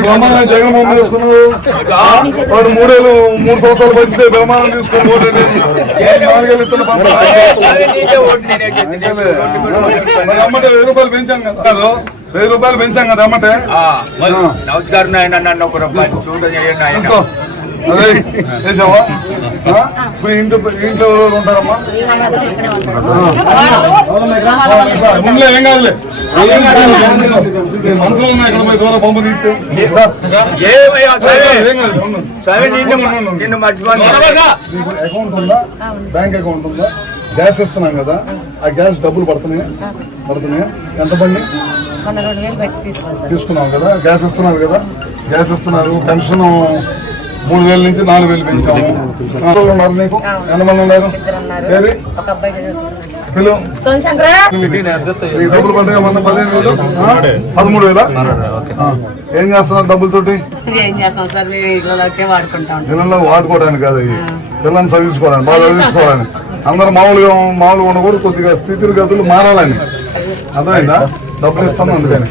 బ్రహ్మాండం జగన్మోహన్ తీసుకున్నావు వాడు మూడేళ్ళు మూడు సంవత్సరాలు పంచితే బ్రహ్మాండం తీసుకుని ఓటేది నాలుగేళ్ళు అమ్మటే వెయ్యి రూపాయలు పెంచాం కదా వెయ్యి రూపాయలు పెంచాం కదా అమ్మటే నమస్కారం నాయన నన్ను ఒక రూపాయి చూడజేయండి ఆయన. అదే చేసావా ఆ? ఇప్పుడు ఇంట్లో ఇంట్లో ఎవరెవరు ఉంటారమ్మా? ముందులో ఏం కాదులే. మనసులో ఉన్నాయి ఇక్కడ పోయి దూరం తీస్తే? నీకు అకౌంట్ ఉందా? బ్యాంక్ అకౌంట్ ఉందా? గ్యాస్ ఇస్తున్నాం కదా ఆ గ్యాస్ డబ్బులు పడుతున్నాయా? పడుతున్నాయా? ఎంత సార్. తీసుకున్నాం కదా గ్యాస్ ఇస్తున్నారు కదా. గ్యాస్ ఇస్తున్నారు పెన్షన్ మూడు వేల నుంచి నాలుగు వేలు పెంచాము. ఉన్నారు నీకు ఎంతమంది ఉన్నారు? ఏది? డబ్బులు పడ్డాయి మన పదిహేను వేలు? పదమూడు వేల? ఏం చేస్తున్నారు డబ్బులతోటి? పిల్లల్లో వాడుకోవడానికి కాదు అవి పిల్లల్ని చదివించుకోవడానికి బాగా చదివించుకోవాలని అందరు మామూలుగా మామూలుగా ఉండకూడదు కొద్దిగా స్థితిగతులు మారాలని. అర్థమైందా? డబ్బులు ఇస్తాను అందుకని.